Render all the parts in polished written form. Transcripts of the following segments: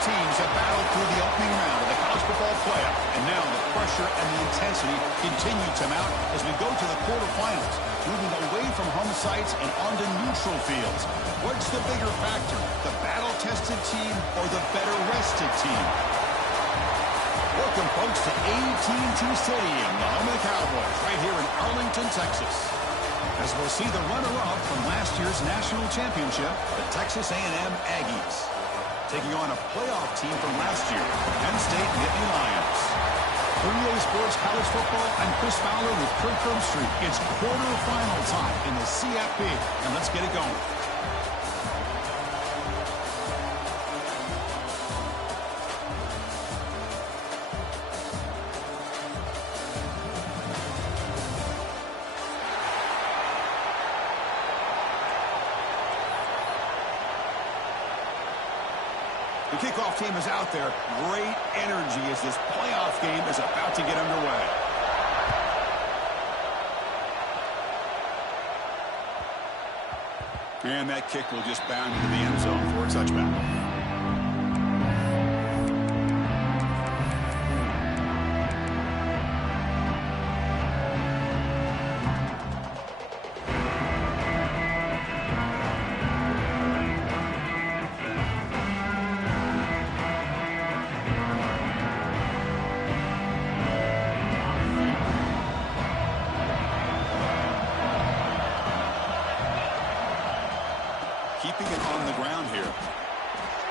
teams have battled through the opening round of the college football playoff, and now the pressure and the intensity continue to mount as we go to the quarterfinals, moving away from home sites and onto neutral fields. What's the bigger factor, the battle-tested team or the better-rested team? Welcome, folks, to AT&T Stadium, the home of the Cowboys, right here in Arlington, Texas. As we'll see the runner-up from last year's national championship, the Texas A&M Aggies, taking on a playoff team from last year, Penn State Nittany Lions. For EA Sports College Football, I'm Chris Fowler with Kirk Herbstreit. It's quarterfinal time in the CFB, and let's get it going. The kickoff team is out there. Great energy as this playoff game is about to get underway. And that kick will just bound into the end zone for a touchback. Keeping it on the ground here.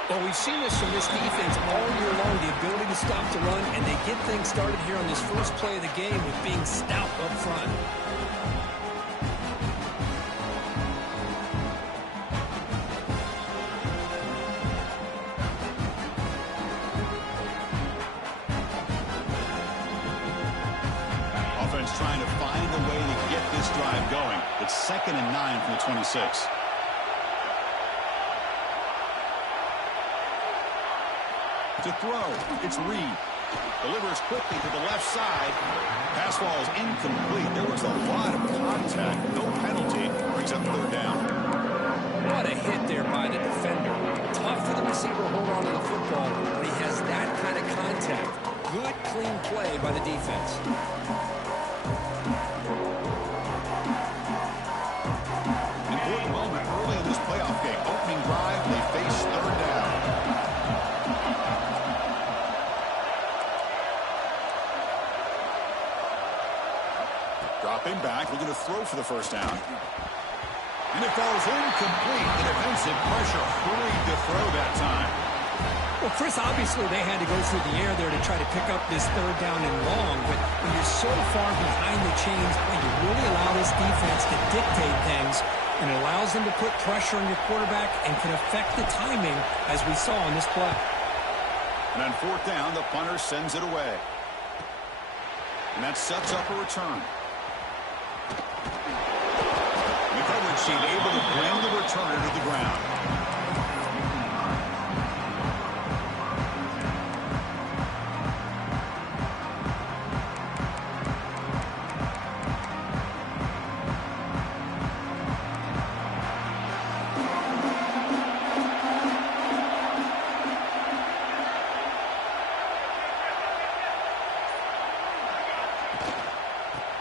Well, we've seen this from this defense all year long, the ability to stop the run, and they get things started here on this first play of the game with being stout up front. Offense trying to find a way to get this drive going. It's 2nd and 9 from the 26. To throw, it's Reed. Delivers quickly to the left side. Pass falls incomplete. There was a lot of contact. No penalty. Brings up 3rd down. What a hit there by the defender. Tough for the receiver to hold on to the football, but he has that kind of contact. Good, clean play by the defense. Important moment early in this playoff game. Opening drive, they face 3rd down. Dropping back, looking to throw for the 1st down. And it falls incomplete. The defensive pressure hurried to throw that time. Well, Chris, obviously they had to go through the air there to try to pick up this 3rd down and long, but when you're so far behind the chains, you really allow this defense to dictate things, and it allows them to put pressure on your quarterback and can affect the timing, as we saw on this play. And on 4th down, the punter sends it away. And that sets up a return. The coverage sheet able to bring the returner to the ground.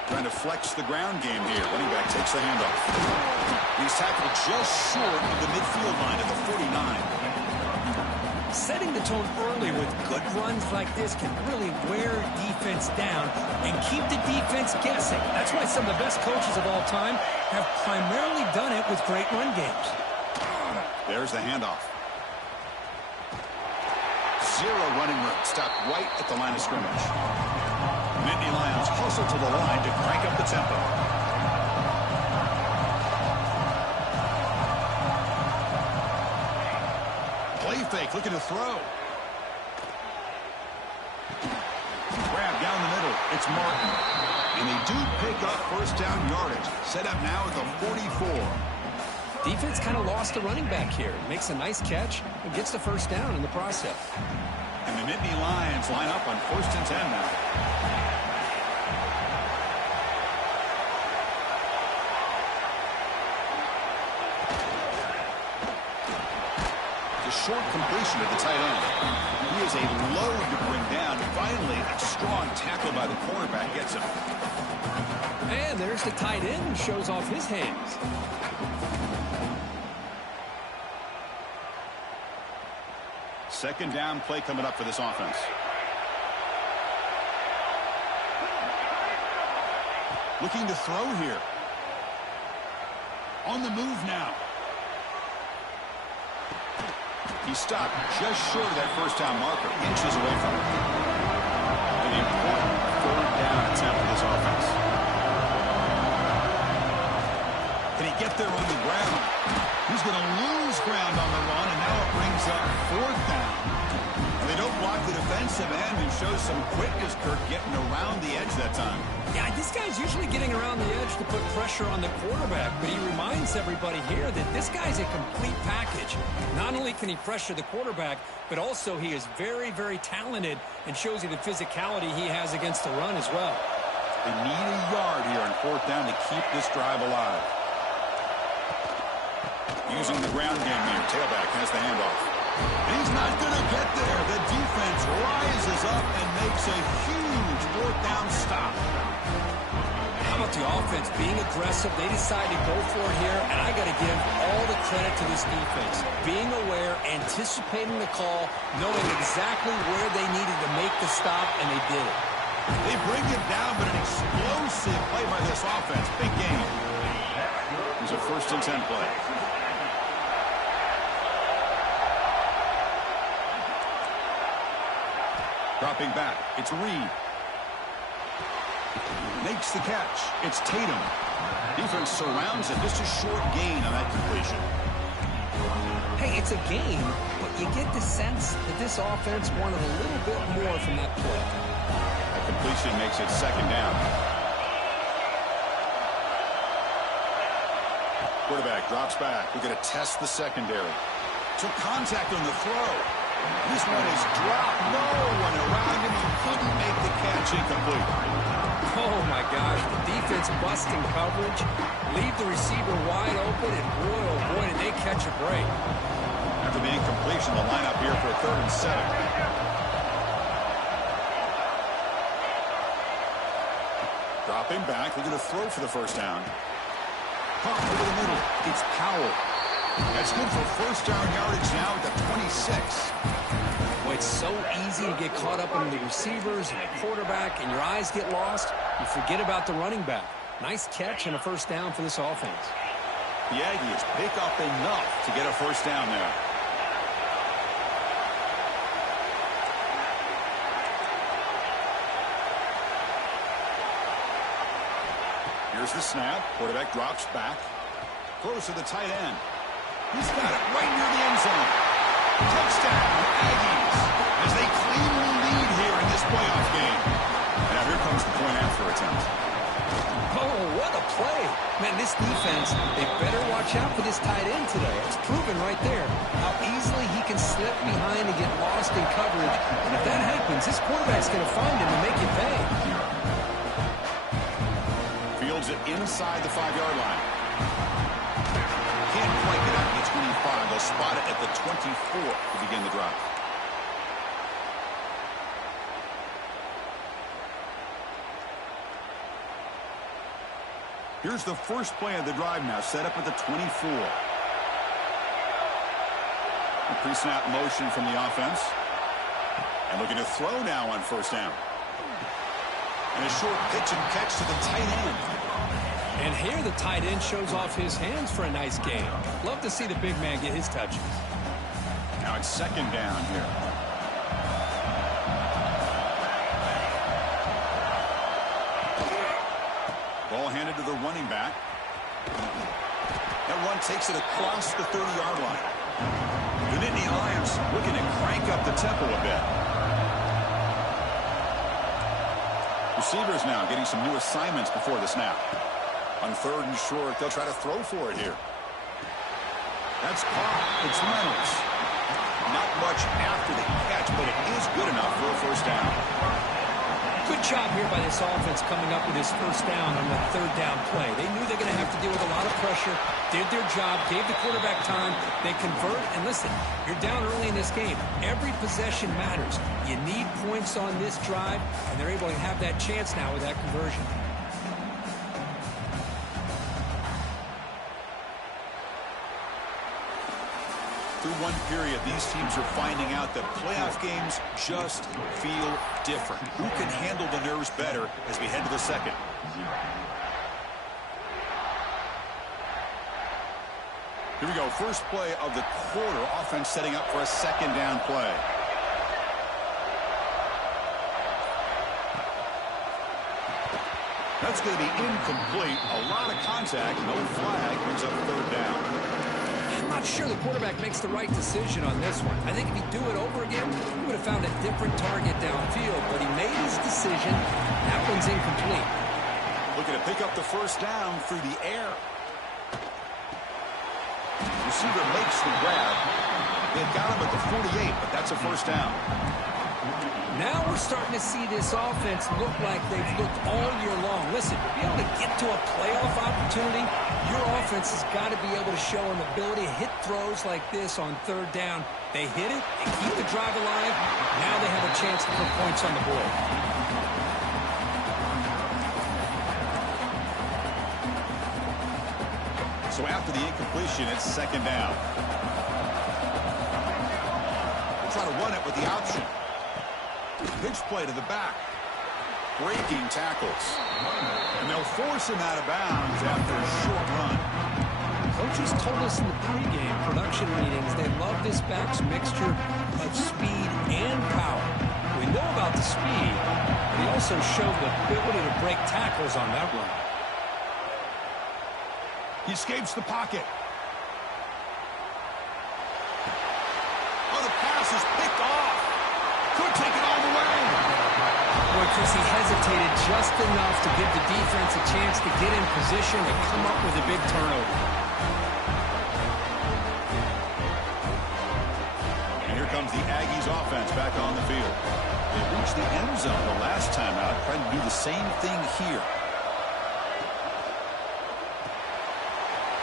Trying to flex the ground game here. Running back takes the handoff. He's tackled just short of the midfield line at the 49. Setting the tone early with good runs like this can really wear defense down and keep the defense guessing. That's why some of the best coaches of all time have primarily done it with great run games. There's the handoff. Zero running room. Stopped right at the line of scrimmage. Nittany Lions hustle to the line to crank up the tempo. Play fake, looking to throw. Grab down the middle. It's Martin. And they do pick up 1st down yardage. Set up now at the 44. Defense kind of lost the running back here. Makes a nice catch and gets the 1st down in the process. And the Nittany Lions line up on 1st and 10 now. The short completion to the tight end. He is a load to bring down. Finally, a strong tackle by the quarterback gets him. And there's the tight end who shows off his hands. Second down play coming up for this offense. Looking to throw here. On the move now. He stopped just short of that first down marker, inches away from it. An important third down attempt for this offense. Can he get there on the ground? He's going to lose ground on the run, and now it brings up fourth down. They don't block the defensive end and shows some quickness, Kirk, getting around the edge that time. Yeah, this guy's usually getting around the edge to put pressure on the quarterback, but he reminds everybody here that this guy's a complete package. Not only can he pressure the quarterback, but also he is very, very talented and shows you the physicality he has against the run as well. They need a yard here on fourth down to keep this drive alive. Using the ground game here, tailback has the handoff. And he's not going to get there. The defense rises up and makes a huge fourth down stop. How about the offense being aggressive? They decide to go for it here, and I got to give all the credit to this defense. Being aware, anticipating the call, knowing exactly where they needed to make the stop, and they did it. They bring him down, but an explosive play by this offense. Big game. It was a 1st and 10 play. Dropping back, it's Reed. Makes the catch. It's Tatum. Defense surrounds it. Just a short gain on that completion. Hey, it's a game, but you get the sense that this offense wanted a little bit more from that play. That completion makes it second down. Quarterback drops back. We're going to test the secondary. Took contact on the throw. This one is dropped. No one around him. He couldn't make the catch incomplete. Oh, my gosh. The defense busting coverage. Leave the receiver wide open, and boy, oh boy, did they catch a break. After the incompletion, the lineup here for a 3rd and 7. Dropping back. They're going to throw for the first down. Pump over the middle. It's Powell. That's good for first down yardage now at the 26. Boy, it's so easy to get caught up in the receivers and the quarterback, and your eyes get lost. You forget about the running back. Nice catch and a first down for this offense. The Aggies pick up enough to get a first down there. Here's the snap. Quarterback drops back. Throws to the tight end. He's got it right near the end zone. Touchdown, Aggies, as they cleanly lead here in this playoff game. Now here comes the point after attempt. Oh, what a play. Man, this defense, they better watch out for this tight end today. It's proven right there how easily he can slip behind and get lost in coverage. And if that happens, this quarterback's going to find him and make it pay. Fields it inside the 5-yard line. Can't quite get out to the 25. They'll spot it at the 24 to begin the drive. Here's the first play of the drive now, set up at the 24. A pre-snap motion from the offense. And looking to throw now on first down. And a short pitch and catch to the tight end. And here the tight end shows off his hands for a nice game. Love to see the big man get his touches. Now it's second down here. Ball handed to the running back. That run takes it across the 30-yard line. The Nittany Lions looking to crank up the tempo a bit. Receivers now getting some new assignments before the snap. On 3rd and short, they'll try to throw for it here. That's caught. It's Reynolds. Not much after the catch, but it is good enough for a first down. Good job here by this offense coming up with his first down on the third down play. They knew they're going to have to deal with a lot of pressure, did their job, gave the quarterback time, they convert, and listen, you're down early in this game. Every possession matters. You need points on this drive, and they're able to have that chance now with that conversion. Through one period, these teams are finding out that playoff games just feel different. Who can handle the nerves better as we head to the second? Here we go. First play of the quarter. Offense setting up for a second down play. That's going to be incomplete. A lot of contact. No flag. Brings up third down. I'm not sure the quarterback makes the right decision on this one. I think if he'd do it over again, he would have found a different target downfield, but he made his decision. That one's incomplete. Looking to pick up the first down through the air. Receiver makes the grab. They've got him at the 48, but that's a first down. Now we're starting to see this offense look like they've looked all year long. Listen, to be able to get to a playoff opportunity, your offense has got to be able to show an ability to hit throws like this on third down. They hit it, they keep the drive alive. Now they have a chance to put points on the board. So after the incompletion, it's second down. They'll try to run it with the option. Pitch play to the back. Breaking tackles. And they'll force him out of bounds after a short run. Coaches told us in the pregame production meetings they love this back's mixture of speed and power. We know about the speed, but he also showed the ability to break tackles on that run. He escapes the pocket. Oh, the pass is picked off. Could take it all the way. Boy, Chris, he hesitated just enough to give the defense a chance to get in position and come up with a big turnover. And here comes the Aggies offense back on the field. They reached the end zone the last time out, trying to do the same thing here.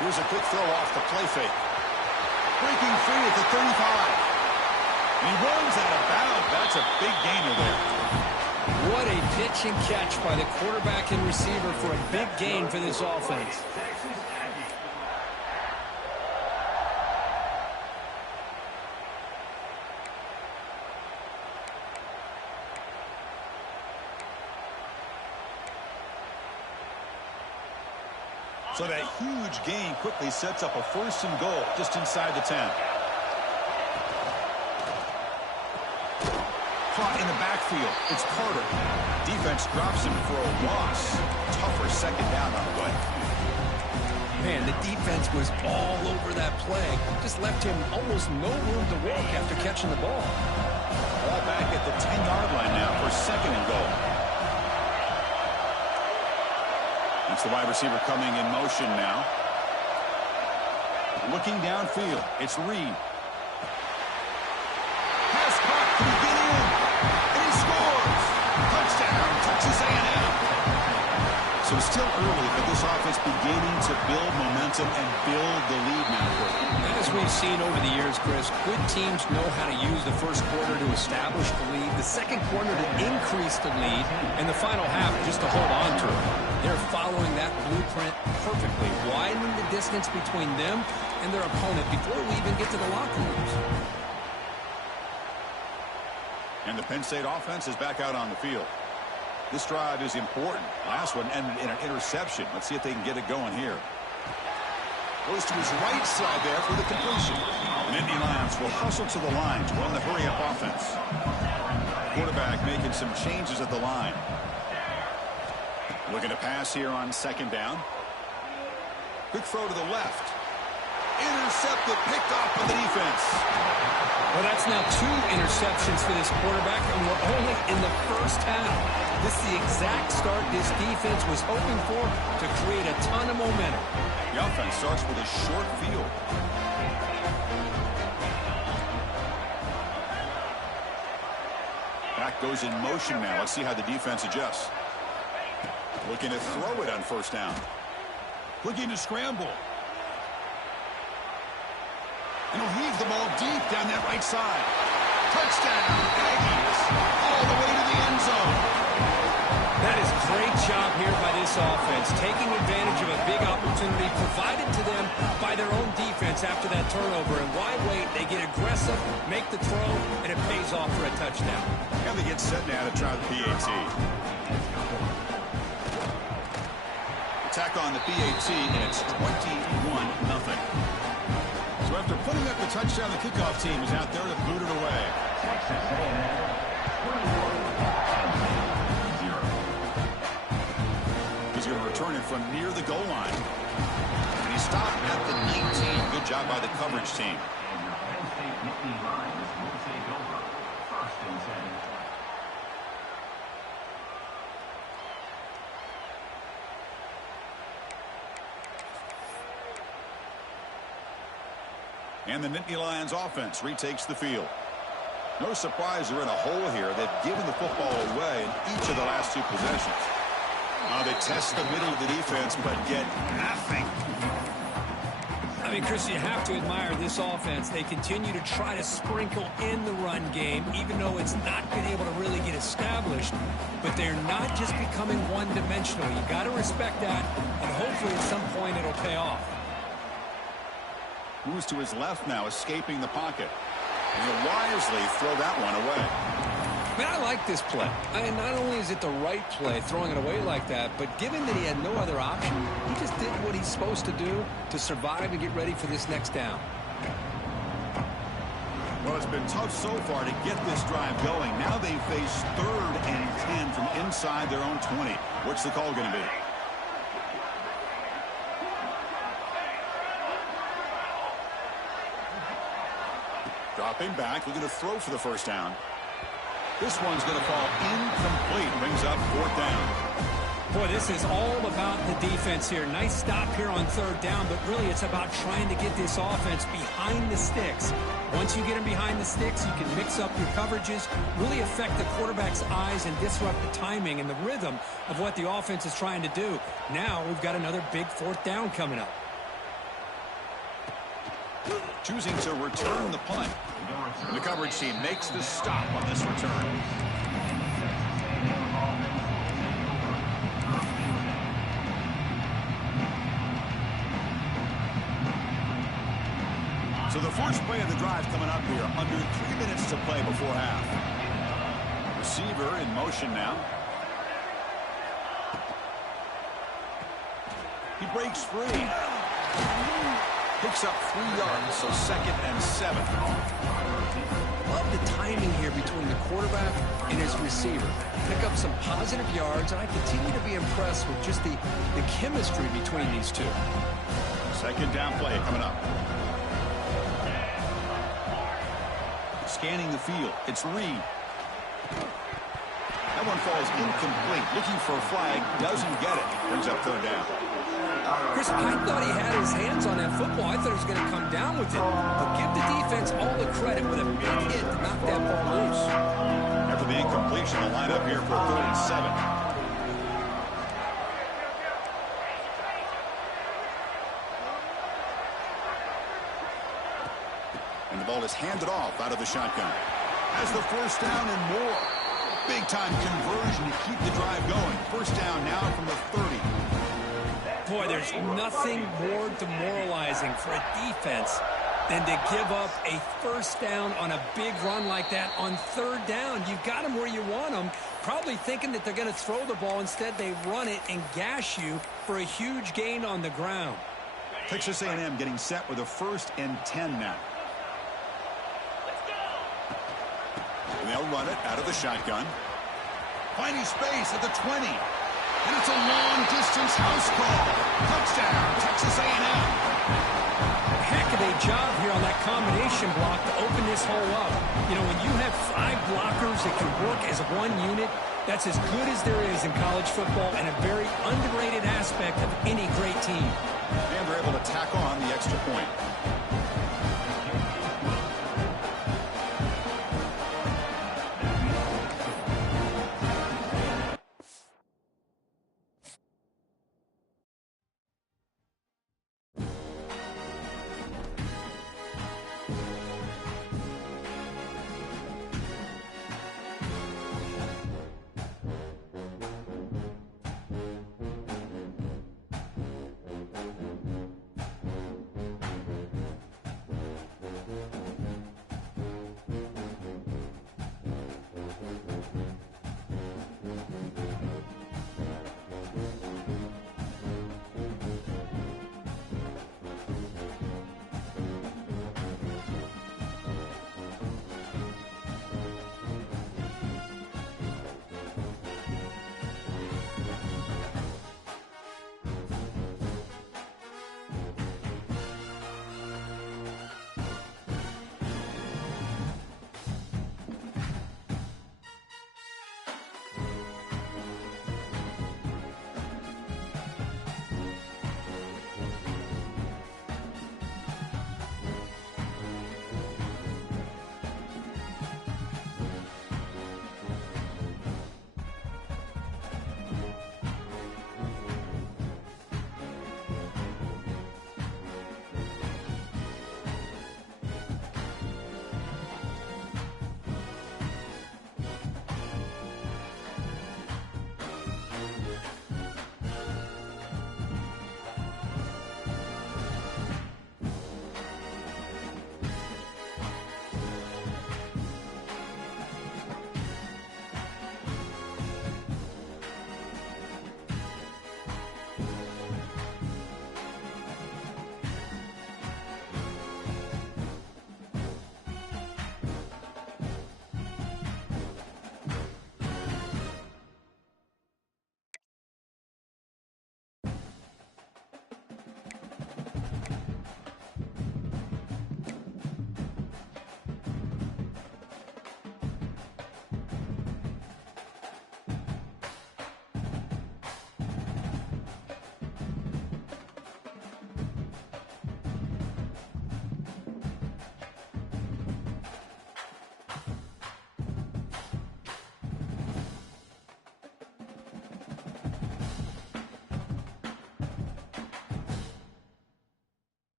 Here's a quick throw off the play fake. Breaking free at the 35. And he runs out of bounds. That's a big gainer there. What a pitch and catch by the quarterback and receiver for a big gain for this offense. So that huge gain quickly sets up a first and goal just inside the 10. Caught in the backfield. It's Carter. Defense drops him for a loss. Tougher second down on the way. Man, the defense was all over that play. Just left him almost no room to walk after catching the ball. Ball back at the 10-yard line now for second and goal. It's the wide receiver coming in motion now. Looking downfield. It's Reed. Pass caught. Can he get in? And he scores. Touchdown, Texas A&M. So it's still early, but this offense beginning to build momentum and build the lead now. As we've seen over the years, Chris, good teams know how to use the first quarter to establish the lead, the second quarter to increase the lead, and the final half just to hold on to it. They're following that blueprint perfectly, widening the distance between them and their opponent before we even get to the locker rooms. And the Penn State offense is back out on the field. This drive is important. Last one ended in an interception. Let's see if they can get it going here. Goes to his right side there for the completion. And Indy Lions will hustle to the line to run the hurry-up offense. Quarterback making some changes at the line. Looking to pass here on second down. Quick throw to the left. Intercepted, picked off by the defense. Well, that's now 2 interceptions for this quarterback, and we're only in the first half. This is the exact start this defense was hoping for to create a ton of momentum. The offense starts with a short field. Back goes in motion now. Let's see how the defense adjusts. Looking to throw it on first down. Looking to scramble. And he'll heave the ball deep down that right side. Touchdown, Aggies. All the way to the end zone. That is a great job here by this offense, taking advantage of a big opportunity provided to them by their own defense after that turnover. And why wait? They get aggressive, make the throw, and it pays off for a touchdown. And they get set now to try the PAT. Attack on the PAT, and it's 21-0. So after putting up the touchdown, the kickoff team is out there to boot it away. He's going to return it from near the goal line. And he stopped at the 19. Good job by the coverage team. And the Nittany Lions offense retakes the field. No surprise they're in a hole here. They've given the football away in each of the last two possessions. They test the middle of the defense, but get nothing. I mean, Chris, you have to admire this offense. They continue to try to sprinkle in the run game, even though it's not been able to really get established. But they're not just becoming one-dimensional. You got to respect that, and hopefully at some point it'll pay off. Moves to his left now, escaping the pocket. And he'll wisely throw that one away. Man, I like this play. I mean, not only is it the right play, throwing it away like that, but given that he had no other option, he just did what he's supposed to do to survive and get ready for this next down. Well, it's been tough so far to get this drive going. Now they face 3rd and 10 from inside their own 20. What's the call going to be? Dropping back, looking to throw for the first down. This one's going to fall incomplete. Brings up 4th down. Boy, this is all about the defense here. Nice stop here on 3rd down, but really it's about trying to get this offense behind the sticks. Once you get them behind the sticks, you can mix up your coverages, really affect the quarterback's eyes and disrupt the timing and the rhythm of what the offense is trying to do. Now we've got another big 4th down coming up. Choosing to return the punt. The coverage team makes the stop on this return. So the first play of the drive coming up here. Under 3 minutes to play before half. Receiver in motion now. He breaks free. Picks up 3 yards, so 2nd and 7. Love the timing here between the quarterback and his receiver. Pick up some positive yards, and I continue to be impressed with just the chemistry between these two. 2nd down play coming up. Scanning the field. It's Reed. That one falls incomplete. Looking for a flag. Doesn't get it. Brings up 3rd down. Chris, I thought he had his hands on that football. I thought he was going to come down with it. But give the defense all the credit with a big hit to knock that ball loose. After the incompletion, they'll line up here for 3rd and 7. And the ball is handed off out of the shotgun. Has the 1st down and more. Big-time conversion to keep the drive going. 1st down now from the 30. Boy, there's nothing more demoralizing for a defense than to give up a 1st down on a big run like that on 3rd down. You've got them where you want them, probably thinking that they're going to throw the ball. Instead, they run it and gash you for a huge gain on the ground. Texas A&M getting set with a 1st and 10 now. And they'll run it out of the shotgun. Finding space at the 20. And it's a long-distance house call. Touchdown, Texas A&M. Heck of a job here on that combination block to open this hole up. You know, when you have 5 blockers that can work as one unit, that's as good as there is in college football and a very underrated aspect of any great team. And they're able to tack on the extra point.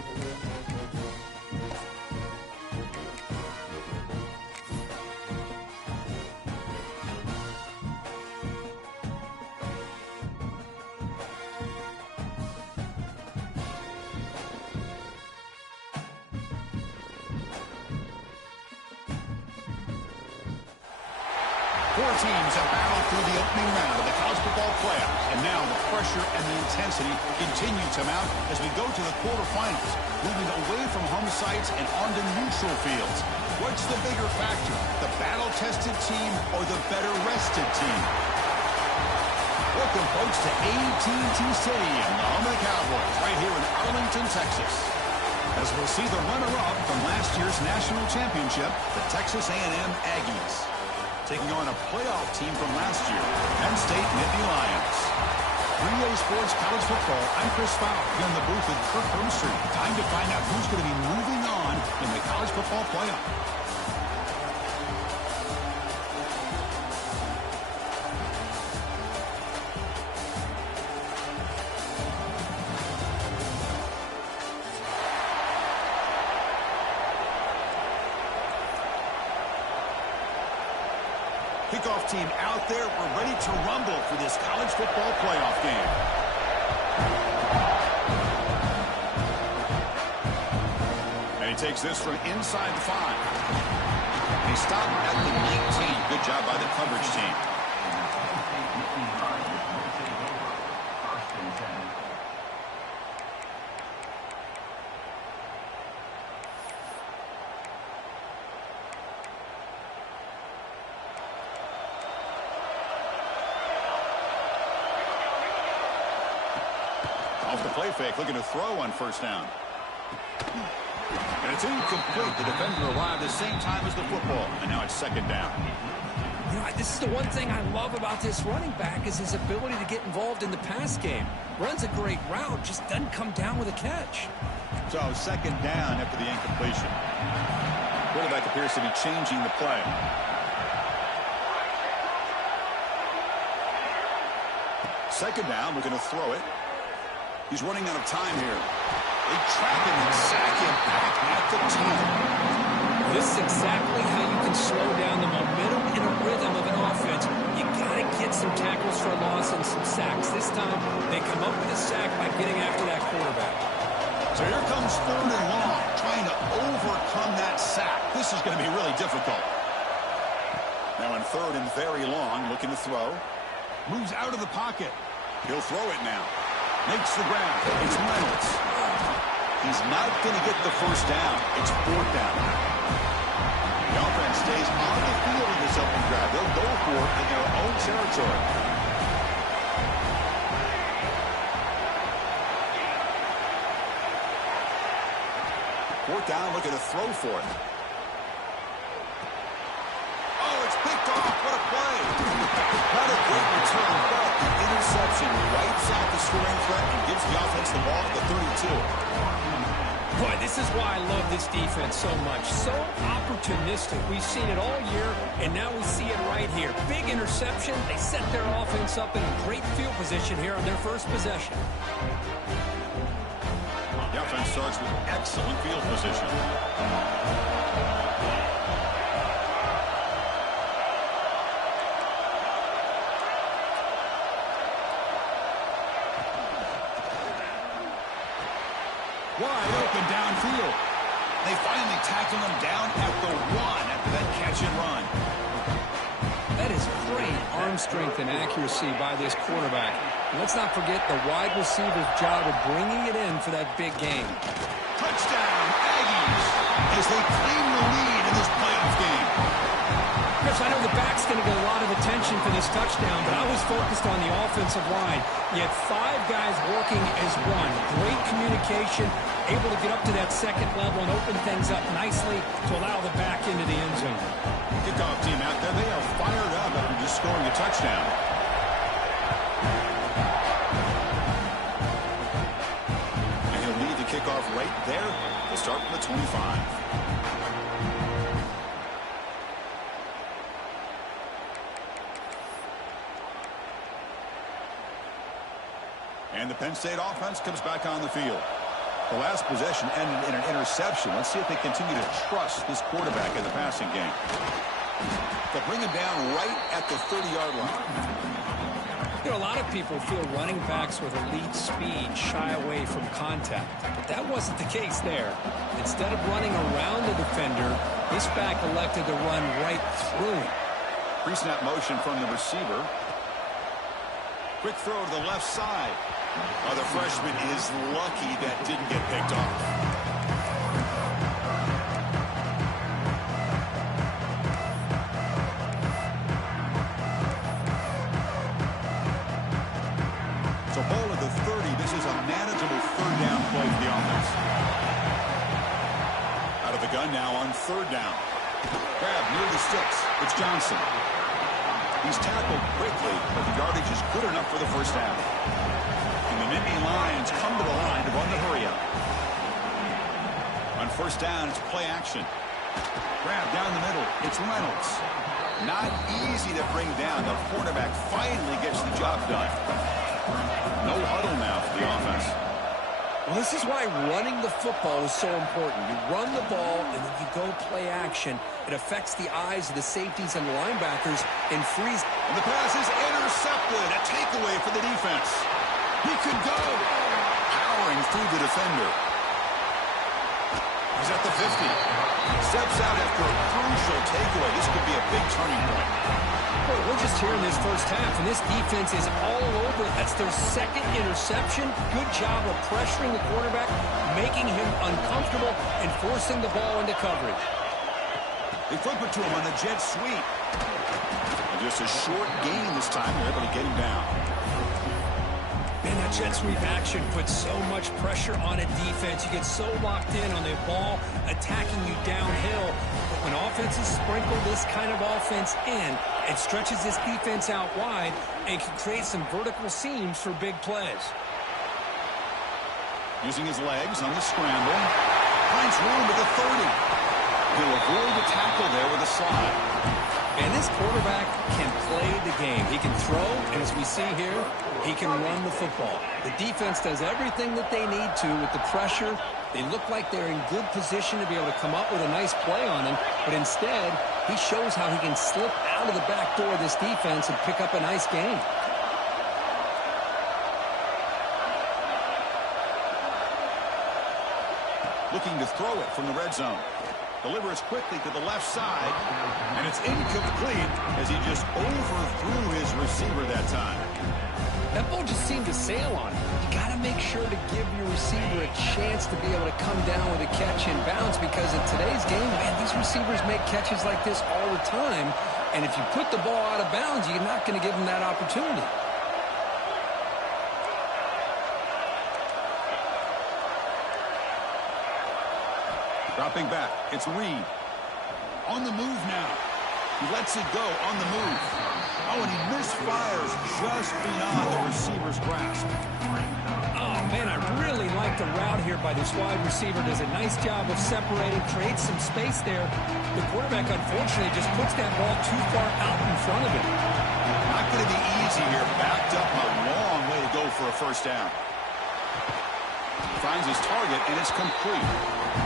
Four teams have battled through the opening round of the college football playoffs, and now the pressure and the intensity continue to mount as we go to the quarterfinals, moving away from home sites and onto neutral fields. What's the bigger factor, the battle-tested team or the better-rested team? Welcome, folks, to AT&T Stadium, the home of the Cowboys, right here in Arlington, Texas, as we'll see the runner-up from last year's national championship, the Texas A&M Aggies, taking on a playoff team from last year, Penn State Nittany Lions. 3A Sports College Football, I'm Chris Fowler, here in the booth with Kirk Hermstreet. Time to find out who's going to be moving on in the college football playoff. Kickoff team out there. We're ready to rumble for this college football playoff game. And he takes this from inside the 5. He stopped at the 19. Good job by the coverage team. Off the play fake, looking to throw on first down. And it's incomplete. The defender arrived at the same time as the football, and now it's second down. You know, this is the one thing I love about this running back is his ability to get involved in the pass game. Runs a great route, just doesn't come down with a catch. So second down after the incompletion. Quarterback appears to be changing the play. Second down, looking to throw it. He's running out of time here. They trap him and sack him back at the 10. This is exactly how you can slow down the momentum and a rhythm of an offense. You got to get some tackles for a loss and some sacks. This time, they come up with a sack by getting after that quarterback. So here comes third and long, trying to overcome that sack. This is going to be really difficult. Now in third and very long, looking to throw. Moves out of the pocket. He'll throw it now. Makes the grab. It's Reynolds. He's not going to get the first down. It's fourth down. The offense stays on the field in this open grab. They'll go for it in their own territory. Fourth down, looking to throw for it. Oh, it's picked off. What a play. Not a great return, but the interception wipes out the scoring threat and gives the offense the ball at the 32. Boy, this is why I love this defense so much. So opportunistic. We've seen it all year, and now we see it right here. Big interception. They set their offense up in a great field position here on their first possession. The offense starts with excellent field position. Wide open downfield. They finally tackle him down at the 1 after that catch and run. That is great arm strength and accuracy by this quarterback. And let's not forget the wide receiver's job of bringing it in for that big game. Touchdown, Aggies, as they claim the lead in this playoff game. Chris, I know the back's going to get a lot of attention for this touchdown, but I was focused on the offensive line. You had 5 guys working as one. Great communication, able to get up to that second level and open things up nicely to allow the back into the end zone. Kickoff team out there, they are fired up after just scoring a touchdown. And he'll lead the kickoff right there. We'll start from the 25. And the Penn State offense comes back on the field. The last possession ended in an interception. Let's see if they continue to trust this quarterback in the passing game. They'll bring him down right at the 30-yard line. You know, a lot of people feel running backs with elite speed shy away from contact, but that wasn't the case there. Instead of running around the defender, this back elected to run right through him. Pre-snap motion from the receiver. Quick throw to the left side. Oh, the freshman is lucky that didn't get picked off. So ball at the 30. This is a manageable third down play for the offense. Out of the gun now on third down. Grab near the sticks. It's Johnson. He's tackled quickly, but the yardage is good enough for the first down. And the Nittany Lions come to the line to run the hurry-up. On first down, it's play action. Grab down the middle. It's Reynolds. Not easy to bring down. The quarterback finally gets the job done. No huddle now for the offense. Well, this is why running the football is so important. You run the ball, and then you go play action. It affects the eyes of the safeties and the linebackers and frees. And the pass is intercepted. A takeaway for the defense. He could go. Powering through the defender. He's at the 50. Steps out after a crucial takeaway. This could be a big turning point. Boy, we're just here in this first half, and this defense is all over. That's their second interception. Good job of pressuring the quarterback, making him uncomfortable, and forcing the ball into coverage. They flip it to him on the jet sweep. And just a short gain this time. They're able to get him down. Man, that jet sweep action puts so much pressure on a defense. You get so locked in on the ball attacking you downhill. But when offenses sprinkle this kind of offense in, it stretches this defense out wide and can create some vertical seams for big plays. Using his legs on the scramble. Finds room at the 30. He'll avoid the tackle there with a slide. And this quarterback can play the game. He can throw, and as we see here, he can run the football. The defense does everything that they need to with the pressure. They look like they're in good position to be able to come up with a nice play on him, but instead, he shows how he can slip out of the back door of this defense and pick up a nice gain. Looking to throw it from the red zone. Delivers quickly to the left side, and it's incomplete as he just overthrew his receiver that time. That ball just seemed to sail on him. You got to make sure to give your receiver a chance to be able to come down with a catch and bounce, because in today's game, man, these receivers make catches like this all the time, and if you put the ball out of bounds, you're not going to give them that opportunity. Dropping back, it's Reed. On the move now. He lets it go on the move. Oh, and he misfires just beyond the receiver's grasp. Oh, man, I really like the route here by this wide receiver. Does a nice job of separating, creates some space there. The quarterback, unfortunately, just puts that ball too far out in front of him. Not going to be easy here. Backed up a long way to go for a first down. Finds his target, and it's complete.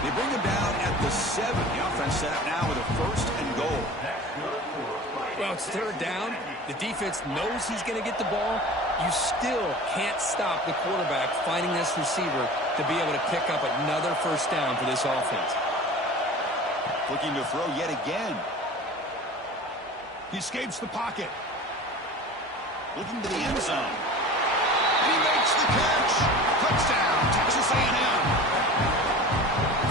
They bring him down at the 7. The offense set up now with a first and goal. Well, it's third down. The defense knows he's going to get the ball. You still can't stop the quarterback finding this receiver to be able to pick up another first down for this offense. Looking to throw yet again. He escapes the pocket. Looking to the end zone. And he makes the catch. Touchdown, Texas A&M.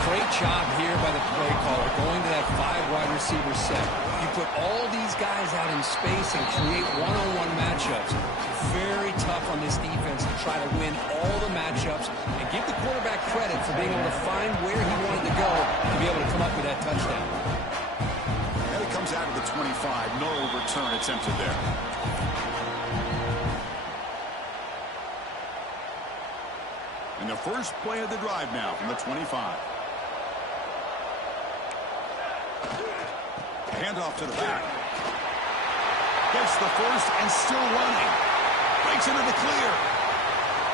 Great job here by the play caller, going to that 5 wide receiver set. You put all these guys out in space and create one-on-one matchups. Very tough on this defense to try to win all the matchups and give the quarterback credit for being able to find where he wanted to go to be able to come up with that touchdown. And it comes out of the 25. No return attempted there. And the first play of the drive now from the 25. Handoff to the back. Gets the first and still running. Breaks into the clear.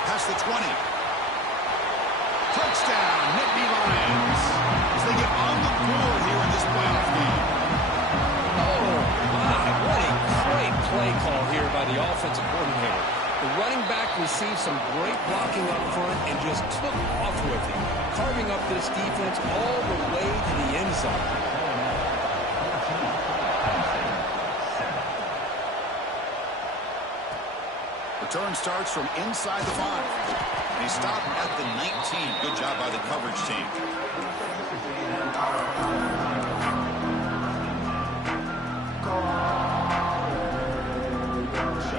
Past the 20. Touchdown, Nittany Lions, as they get on the board here in this playoff game. Oh, my, what a great play call here by the offensive coordinator. The running back received some great blocking up front and just took off with it, carving up this defense all the way to the end zone. Return starts from inside the 5. They stop at the 19. Good job by the coverage team.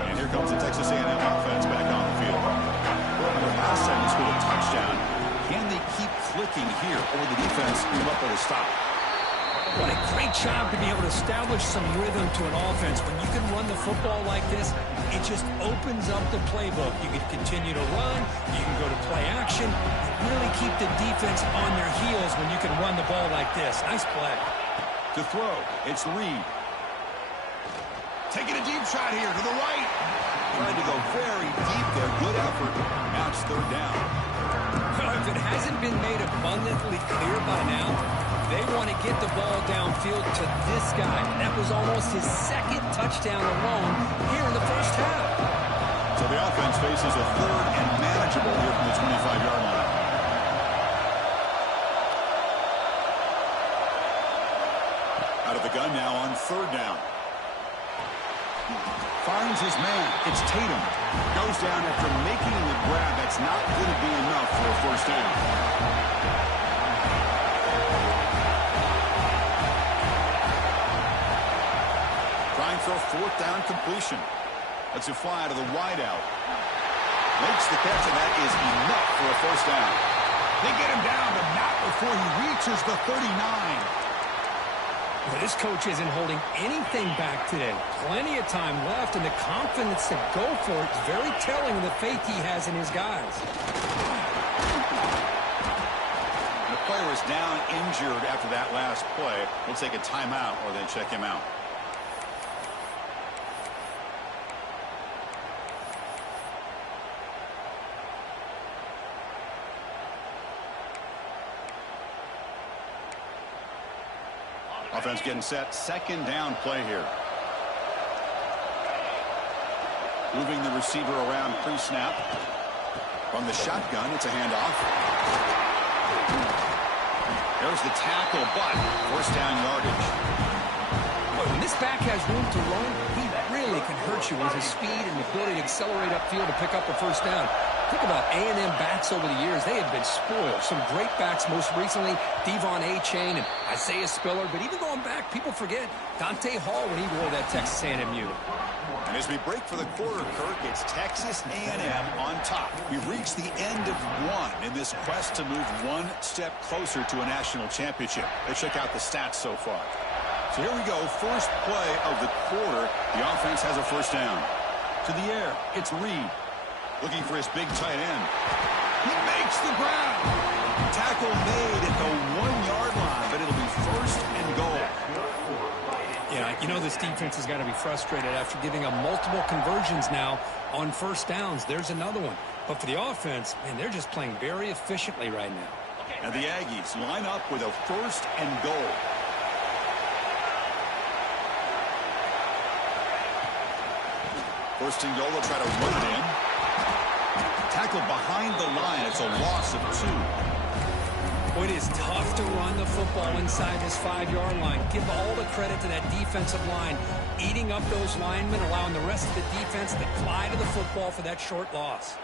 And here comes the Texas A&M offense back on the field. The last time they scored a touchdown. Can they keep clicking here, or the defense come up with a stop? What a great job to be able to establish some rhythm to an offense. When you can run the football like this, it just opens up the playbook. You can continue to run. You can go to play action. You really keep the defense on their heels when you can run the ball like this. Nice play. To throw, it's Reed. Taking a deep shot here to the right. Trying to go very deep there. Good effort. Now it's third down. Well, if it hasn't been made abundantly clear by now, they want to get the ball downfield to this guy. That was almost his second touchdown alone here in the first half. So the offense faces a third and manageable here from the 25-yard line. Out of the gun now on third down. Finds his man. It's Tatum. Goes down after making the grab. That's not going to be enough for a first down. Trying for a fourth down completion. Lets it fly to the wideout. Makes the catch, and that is enough for a first down. They get him down, but not before he reaches the 39. Well, this coach isn't holding anything back today. Plenty of time left, and the confidence to go for it is very telling of the faith he has in his guys. The player is down injured after that last play. We'll take a timeout or then check him out. Offense getting set. Second down play here. Moving the receiver around pre-snap. From the shotgun, it's a handoff. There's the tackle, but first down yardage. Boy, when this back has room to run, he really can hurt you with his speed and ability to accelerate upfield to pick up a first down. Think about A&M backs over the years. They have been spoiled. Some great backs, most recently, Devon A-Chain and Isaiah Spiller. But even going back, people forget Dante Hall when he wore that Texas A&M unit. And as we break for the quarter, Kirk, it's Texas A&M on top. We've reached the end of one in this quest to move one step closer to a national championship. Let's check out the stats so far. So here we go. First play of the quarter. The offense has a first down. To the air, it's Reed. Looking for his big tight end. He makes the grab. Tackle made at the 1-yard line, but it'll be first and goal. Yeah, you know this defense has got to be frustrated after giving up multiple conversions now on first downs. There's another one. But for the offense, man, they're just playing very efficiently right now. And the Aggies line up with a first and goal. First and goal, they'll try to run it in. Tackled behind the line. It's a loss of 2. Boy, it is tough to run the football inside this 5-yard line. Give all the credit to that defensive line, eating up those linemen, allowing the rest of the defense to fly to the football for that short loss.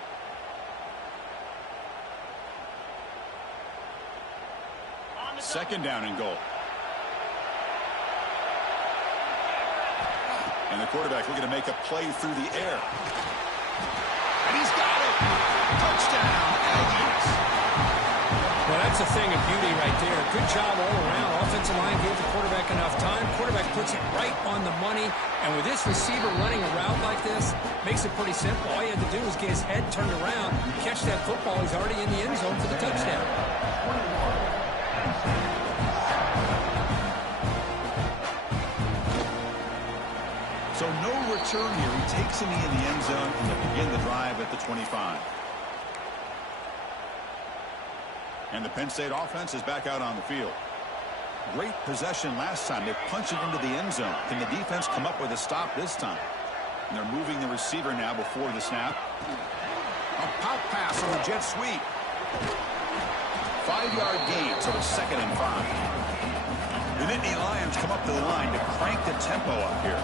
Second down and goal. And the quarterback looking to make a play through the air. And he's got it. Touchdown, Aggies. Well, that's a thing of beauty right there. Good job all around. Offensive line gave the quarterback enough time. Quarterback puts it right on the money. And with this receiver running a route like this, makes it pretty simple. All you had to do was get his head turned around, catch that football. He's already in the end zone for the touchdown. So no return here. He takes him in the end zone and they begin the drive at the 25. And the Penn State offense is back out on the field. Great possession last time. They punched it into the end zone. Can the defense come up with a stop this time? And they're moving the receiver now before the snap. A pop pass on the jet sweep. 5-yard gain, so it's 2nd and 5. The Nittany Lions come up to the line to crank the tempo up here.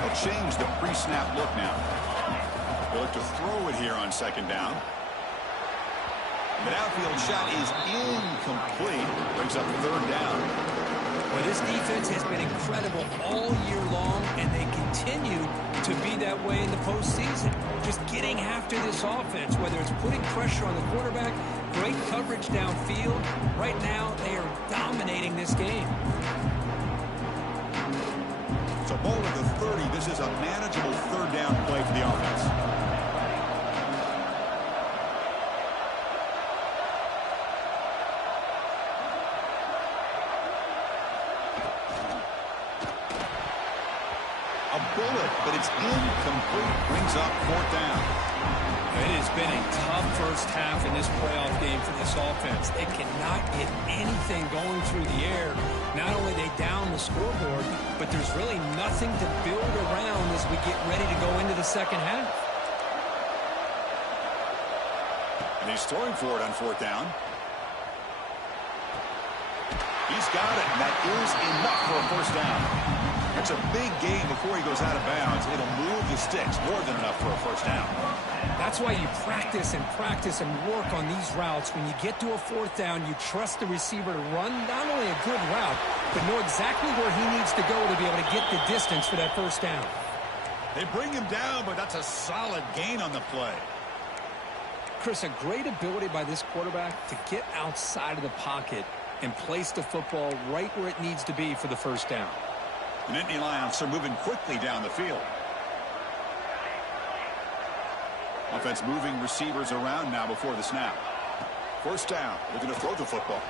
They'll change the pre-snap look now. They'll look to throw it here on 2nd down. The downfield shot is incomplete. Brings up 3rd down. Well, this defense has been incredible all year long, and they continue to be that way in the postseason. Just getting after this offense, whether it's putting pressure on the quarterback, great coverage downfield. Right now, they are dominating this game. So ball at the 30. This is a manageable 3rd down play for the offense. Bullet, but it's incomplete. Brings up 4th down. It has been a tough first half in this playoff game for this offense. They cannot get anything going through the air. Not only they down the scoreboard, but there's really nothing to build around as we get ready to go into the second half. And he's throwing for it on 4th down. He's got it, and that is enough for a 1st down. It's a big gain before he goes out of bounds. It'll move the sticks, more than enough for a 1st down. That's why you practice and work on these routes. When you get to a 4th down, you trust the receiver to run not only a good route, but know exactly where he needs to go to be able to get the distance for that 1st down. They bring him down, but that's a solid gain on the play. Chris, a great ability by this quarterback to get outside of the pocket and place the football right where it needs to be for the 1st down. The Nittany Lions are moving quickly down the field. Offense moving receivers around now before the snap. 1st down. Looking to throw the football.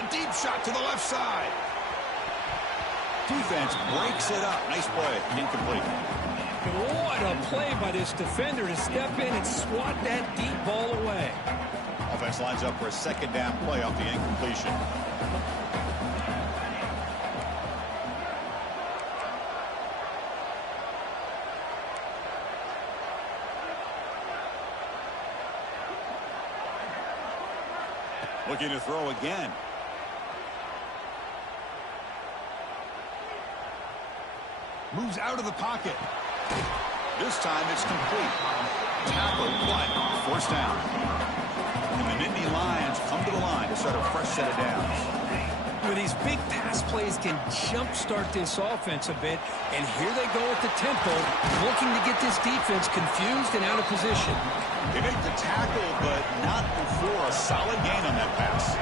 A deep shot to the left side. Defense breaks it up. Nice play. Incomplete. What a play by this defender to step in and swat that deep ball away. Offense lines up for a 2nd down play off the incompletion. Looking to throw again. Moves out of the pocket. This time it's complete. Tackle, but 1st down. And the Nittany Lions come to the line to start a fresh set of downs. Well, these big pass plays can jumpstart this offense a bit, and here they go at the tempo, looking to get this defense confused and out of position. They make the tackle, but not before a solid gain on that pass.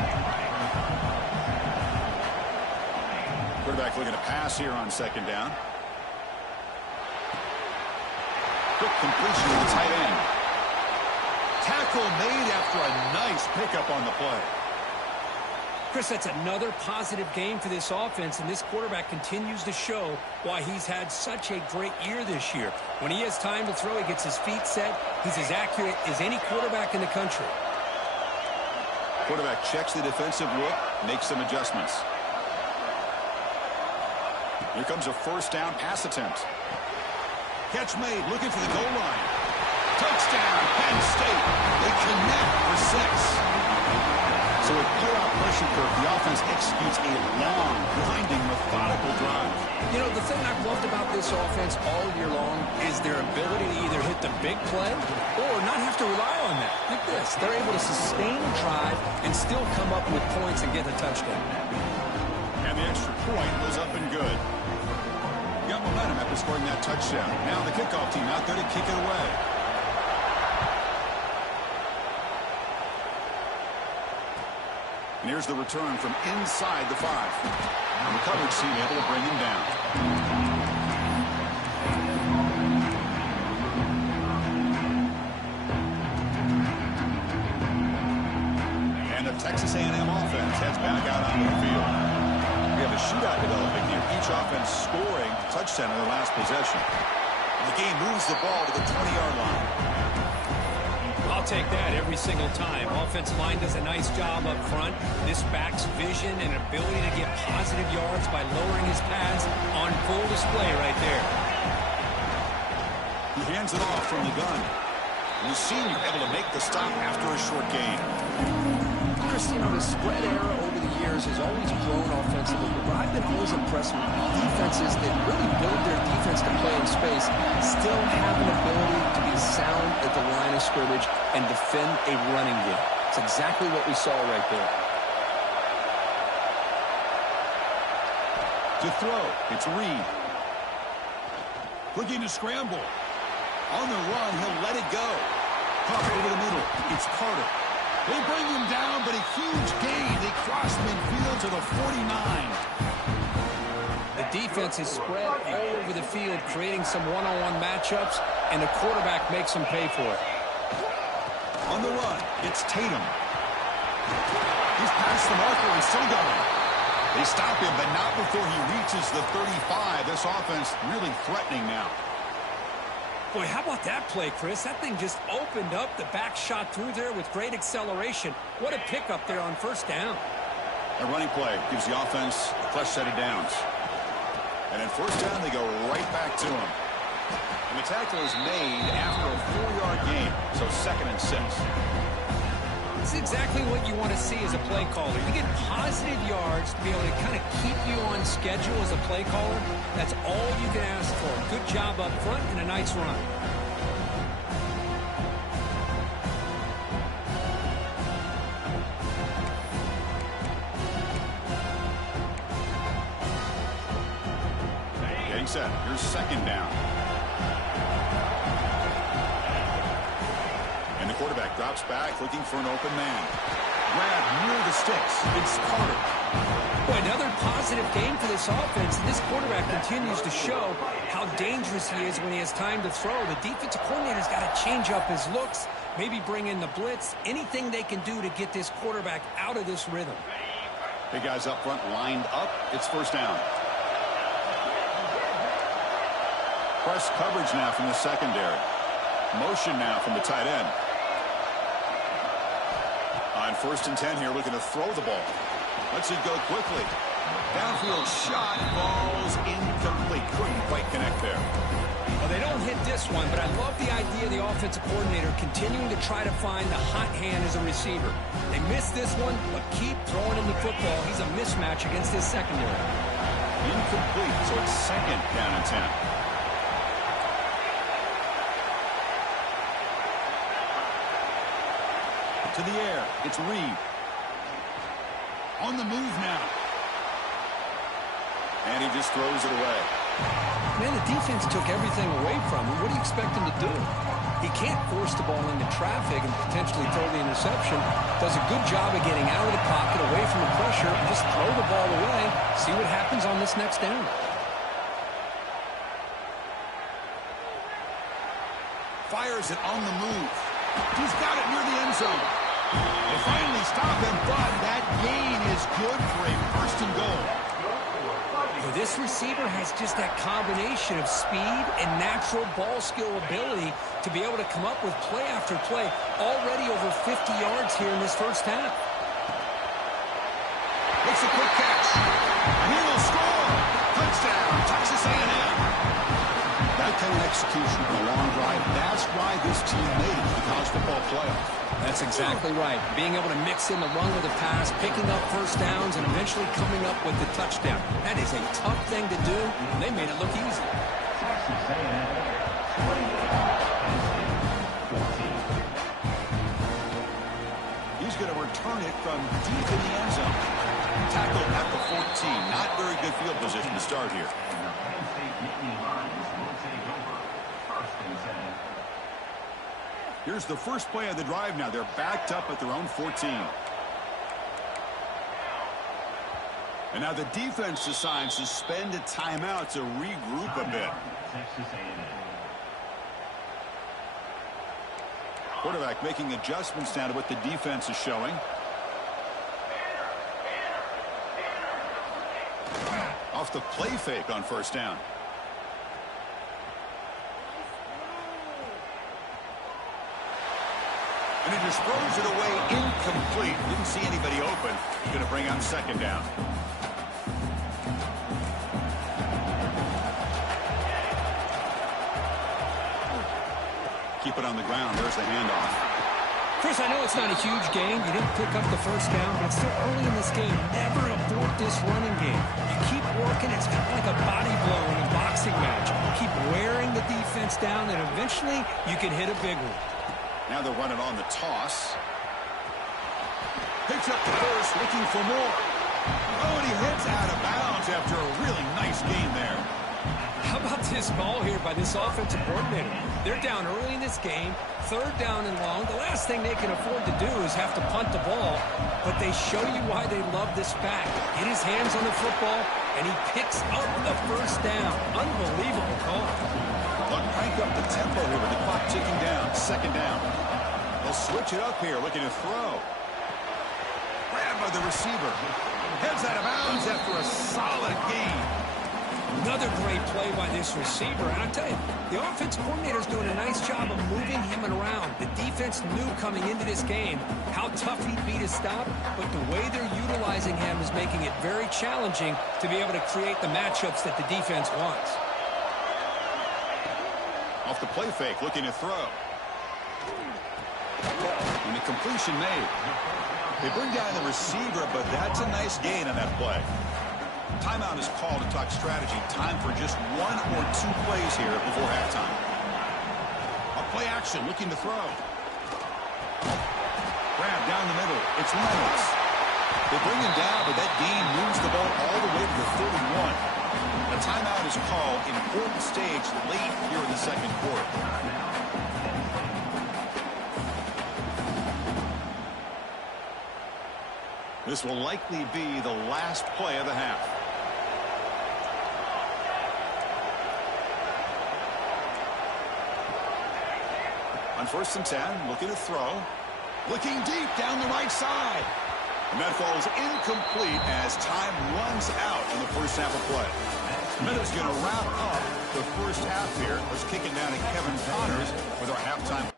Quarterback looking to pass here on 2nd down. Quick completion to the tight end. Tackle made after a nice pickup on the play. Chris, that's another positive game for this offense, and this quarterback continues to show why he's had such a great year this year. When he has time to throw, he gets his feet set. He's as accurate as any quarterback in the country. Quarterback checks the defensive look, makes some adjustments. Here comes a 1st down pass attempt. Catch made, looking for the goal line. Touchdown, Penn State. They connect for 6. So with playoff pressure curve, the offense executes a long, grinding, methodical drive. You know, the thing I've loved about this offense all year long is their ability to either hit the big play or not have to rely on that. Like this. They're able to sustain a drive and still come up with points and get a touchdown. And the extra point was up and good. Got momentum after scoring that touchdown. Now the kickoff team out there to kick it away. And here's the return from inside the 5. And the coverage team able to bring him down. And the Texas A&M offense heads back out onto the field. We have a shootout developing here. Each offense scoring a touchdown in their last possession. And the game moves the ball to the 20-yard line. I'll take that every single time. Offensive line does a nice job up front. This back's vision and ability to get positive yards by lowering his pads on full display right there. He hands it off from the gun. And the senior able to make the stop after a short gain. Chris, the spread era over the years has always grown offensively, but I've been always impressed with defenses that really build their defense to play in space, still have an ability to be sound at the line of scrimmage and defend a running game. It's exactly what we saw right there. To throw, it's Reed. Looking to scramble. On the run, he'll let it go. Puff over the middle. It's Carter. They bring him down, but a huge gain. They cross midfield to the 49. The defense is spread all over the field, creating some one-on-one matchups, and the quarterback makes them pay for it. On the run, it's Tatum. He's past the marker and still going. They stop him, but not before he reaches the 35. This offense really threatening now. Boy, how about that play, Chris? That thing just opened up. The back shot through there with great acceleration. What a pickup there on first down. A running play gives the offense a fresh set of downs. And at first down, they go right back to him. And the tackle is made after a 4-yard gain, so 2nd and 6. This is exactly what you want to see as a play caller. You get positive yards to be able to kind of keep you on schedule as a play caller. That's all you can ask for. Good job up front and a nice run. Getting set. Here's 2nd down. And the quarterback drops back, looking for an open man. Grab near the sticks. It's Carter. Boy, another positive game for this offense. And this quarterback continues to show how dangerous he is when he has time to throw. The defensive coordinator's got to change up his looks, maybe bring in the blitz, anything they can do to get this quarterback out of this rhythm. Big guys up front lined up. It's first down. Press coverage now from the secondary. Motion now from the tight end. On 1st and 10 here, looking to throw the ball. Lets it go quickly. Downfield shot falls incomplete. Couldn't quite connect there. Well, they don't hit this one, but I love the idea of the offensive coordinator continuing to try to find the hot hand as a receiver. They missed this one, but keep throwing him the football. He's a mismatch against his secondary. Incomplete, so it's 2nd down and 10. To the air, it's Reed. On the move now. And he just throws it away. Man, the defense took everything away from him. What do you expect him to do? He can't force the ball into traffic and potentially throw the interception. Does a good job of getting out of the pocket, away from the pressure, and just throw the ball away. See what happens on this next down. Fires it on the move. He's got it near the end zone. They finally stop him, but that gain is good for a 1st and goal. This receiver has just that combination of speed and natural ball skill ability to be able to come up with play after play. Already over 50 yards here in this first half. Makes a quick catch. And he will score. Touchdown, Texas A&M. That kind of execution on a long drive, that's why this team made it to the college football playoff. That's exactly right. Being able to mix in the run with the pass, picking up first downs, and eventually coming up with the touchdown. That is a tough thing to do, and they made it look easy. He's going to return it from deep in the end zone. Tackle at the 14. Not very good field position to start here. Here's the first play of the drive now. They're backed up at their own 14. And now the defense decides to spend a timeout to regroup a bit. Quarterback making adjustments now to what the defense is showing. Off the play fake on first down. And he just throws it away incomplete. Didn't see anybody open. Going to bring up second down. Keep it on the ground. There's the handoff. Chris, I know it's not a huge gain. You didn't pick up the first down, but it's still early in this game. Never abort this running game. You keep working. It's kind of like a body blow in a boxing match. Keep wearing the defense down, and eventually you can hit a big one. Now they're running on the toss. Picks up the first, looking for more. Oh, and he heads out of bounds after a really nice game there. How about this call here by this offensive coordinator? They're down early in this game, third down and long. The last thing they can afford to do is have to punt the ball, but they show you why they love this back. Get his hands on the football, and he picks up the first down. Unbelievable call. Look, crank up the tempo here with the clock ticking down. Second down. They'll switch it up here, looking to throw. Grabbed by the receiver. Heads out of bounds after a solid gain. Another great play by this receiver. And I tell you, the offensive coordinator's doing a nice job of moving him around. The defense knew coming into this game how tough he'd be to stop, but the way they're utilizing him is making it very challenging to be able to create the matchups that the defense wants. Off the play fake, looking to throw. And the completion made. They bring down the receiver, but that's a nice gain on that play. Timeout is called to talk strategy. Time for just one or two plays here before halftime. A play action, looking to throw. Grab down the middle. It's Reynolds. They bring him down, but that gain moves the ball all the way to the 31. A timeout is called. Important stage late here in the second quarter. This will likely be the last play of the half. On 1st and 10, looking to throw. Looking deep down the right side. And that falls incomplete as time runs out in the first half of play. Minutes going to wrap up the first half here. Let's kick it down to Kevin Connors with our halftime.